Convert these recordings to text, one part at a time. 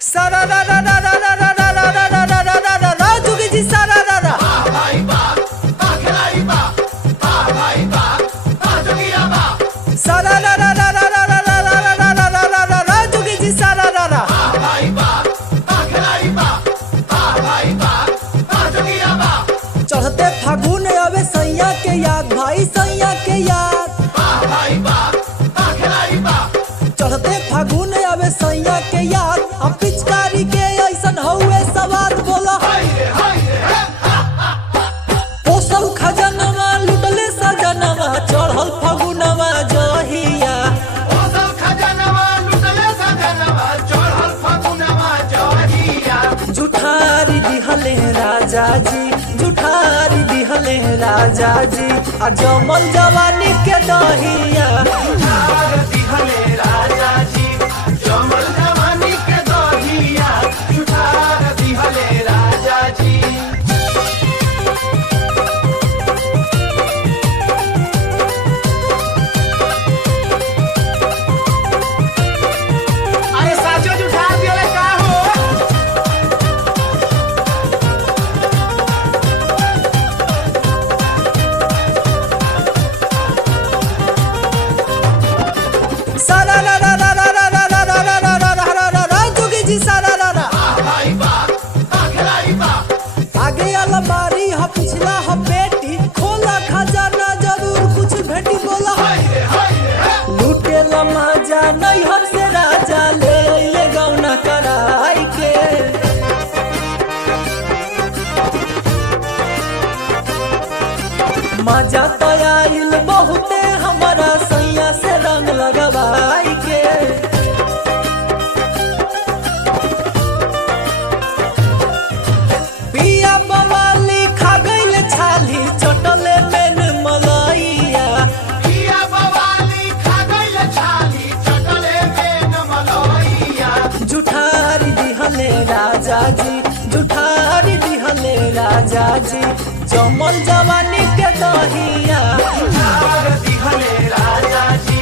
सारा रा रा रा रा रा रा रा रा रा रा रा रा रा रा जोगी जी सारा रा रा भाई बा खिलाई बा भाई बा जोगिया बा सारा रा रा रा रा रा रा रा रा रा रा रा रा रा रा जोगी जी सारा रा रा भाई बा खिलाई बा भाई बा जोगिया बा। चढ़ते फागुन आवे सैया के याद भाई सैया के याद भाई बा खिलाई बा चढ़ते फागुन आवे सैया के याद अब पिचकारी के ऐसन हउए सवाद बोला पोसल खजनवा लुटले सजनवा चढ़ल फागुनवा जहिया ओसल खजनवा लुटले सजनवा चढ़ल फागुनवा जहिया। जुठारी दिहले राजा जी जुठारी दिहले राजा जी आ जमल जवानी के दहिया जुठार दिहले राजा जी जमल जवानी के दहिया जुठार दिहले राजा जी। अरे साचो जुठार दिहले का हो सारा रा रा रा रा रा रा रा रा रा रा रा रा रा रा जोगी जी सारा रा रा भाई बा खिलाई बा आगे अलमारी ह पिछला ह बेटी खोला खजाना जरूर कुछ भेटी बोला लूटे मजा नैहर से राजा ले ले गौना कराई के मजा तो आइल बहुते हमारा सैया से रंग लगवाई के पिया बवाली खा गइल छाली चटले मेन मलैया पिया बवाली खा गइल छाली चटले में नमलैया। जुठारी दिहले राजा जी जुठारी दिहले राजा जी जमल जवानी के दहिया जुठार दिहले राजा जी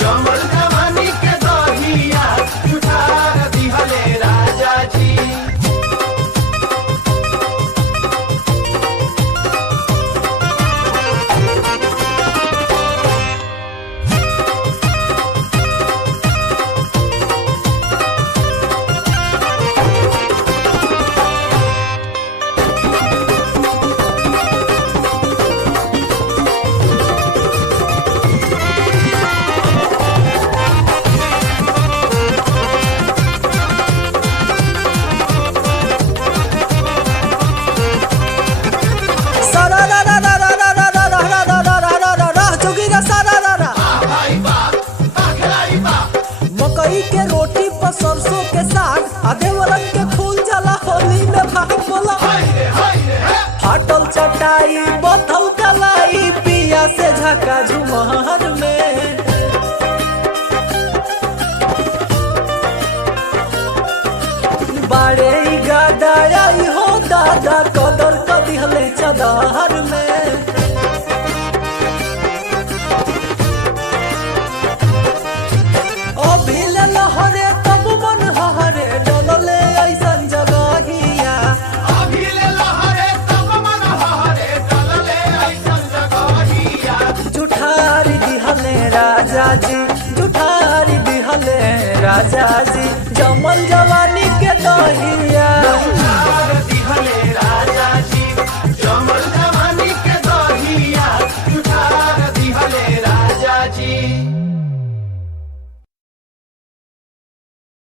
जमल जवानी के दहिया जुठार दिहले राजा जी। सारा रा रा रा रा रा रा रा रा रा रा रा रा रा रा जोगी रा सारा रा रा भाई बा खिलाई बा मकई के रोटी पर सरसों के साग आधेवरन के फूल जला होली में भाग बोला फाटल चटाई बथल कलाई पिया से झका झुमहर में बाड़े गादा आई हो दादा कदर क दिहले चदहर में